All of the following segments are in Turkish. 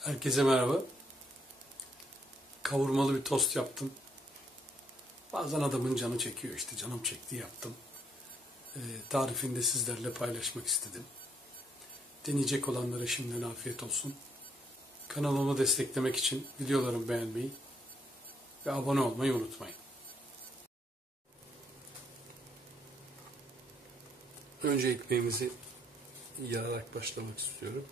Herkese merhaba. Kavurmalı bir tost yaptım. Bazen adamın canı çekiyor, işte canım çekti yaptım. Tarifini de sizlerle paylaşmak istedim. Deneyecek olanlara şimdiden afiyet olsun. Kanalımı desteklemek için videolarımı beğenmeyi ve abone olmayı unutmayın. Önce ekmeğimizi yararak başlamak istiyorum.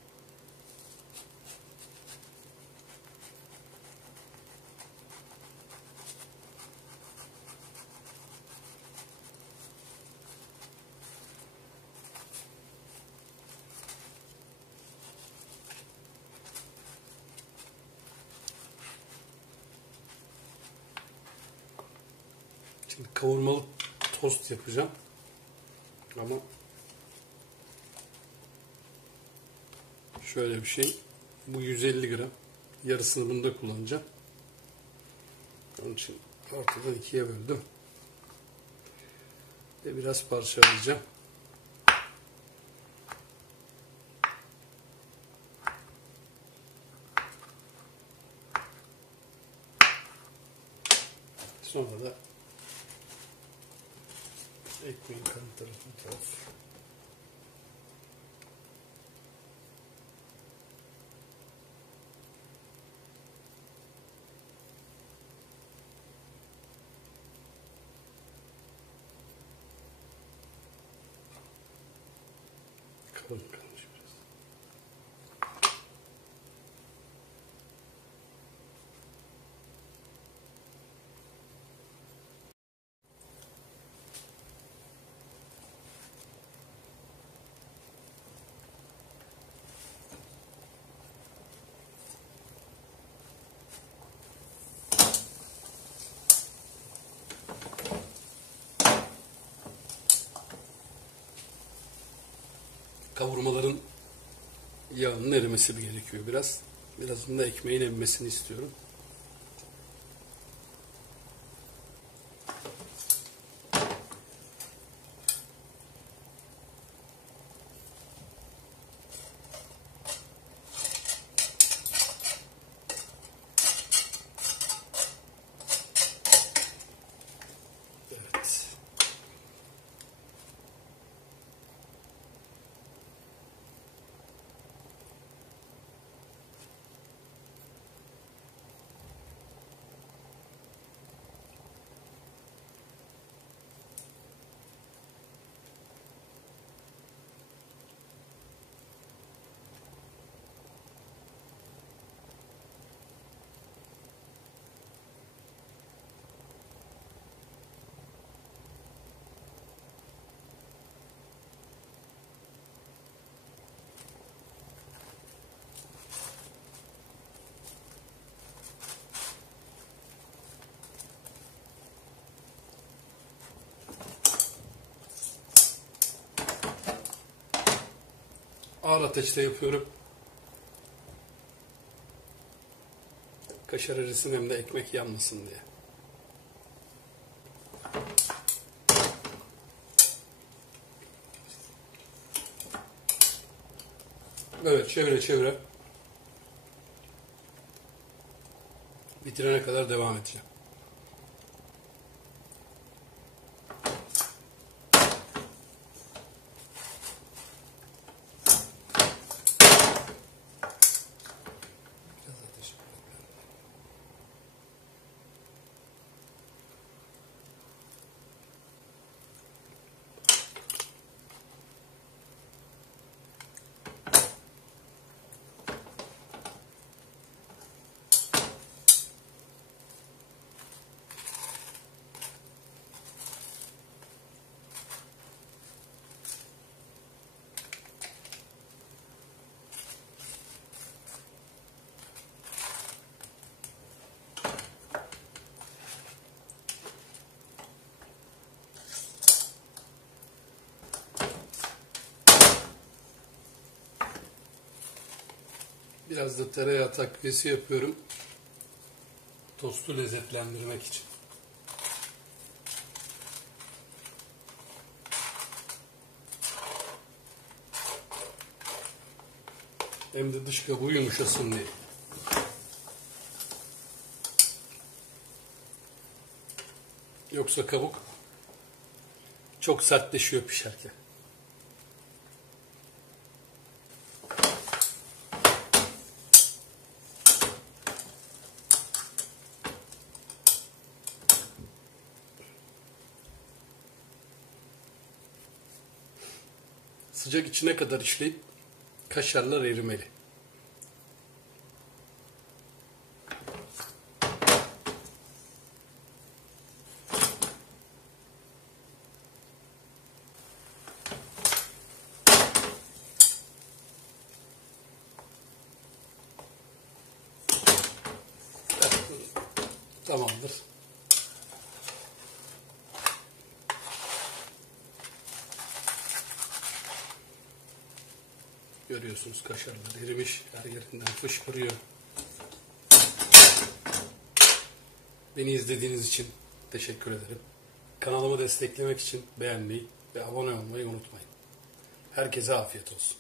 Şimdi kavurmalı tost yapacağım. Ama şöyle bir şey. Bu 150 gram. Yarısını bunda kullanacağım. Onun için ortadan ikiye böldüm. Ve biraz parçalayacağım. Sonra da ekmeğin kan tarafı. Kalın kalmış biraz. Kavurmaların yağının erimesi gerekiyor biraz. Birazını da ekmeğin emmesini istiyorum. Evet. Ağır ateşte yapıyorum. Kaşar erisin hem de ekmek yanmasın diye. Evet, çevire. Bitirene kadar devam edeceğim. Biraz da tereyağı takviyesi yapıyorum. Tostu lezzetlendirmek için. Hem de dış kabuğu yumuşasın diye. Yoksa kabuk çok sertleşiyor pişerken. Sıcak içine kadar işleyip kaşarlar erimeli. Tamamdır. Görüyorsunuz kaşarlar erimiş, her yerinden fışkırıyor. Beni izlediğiniz için teşekkür ederim. Kanalımı desteklemek için beğenmeyi ve abone olmayı unutmayın. Herkese afiyet olsun.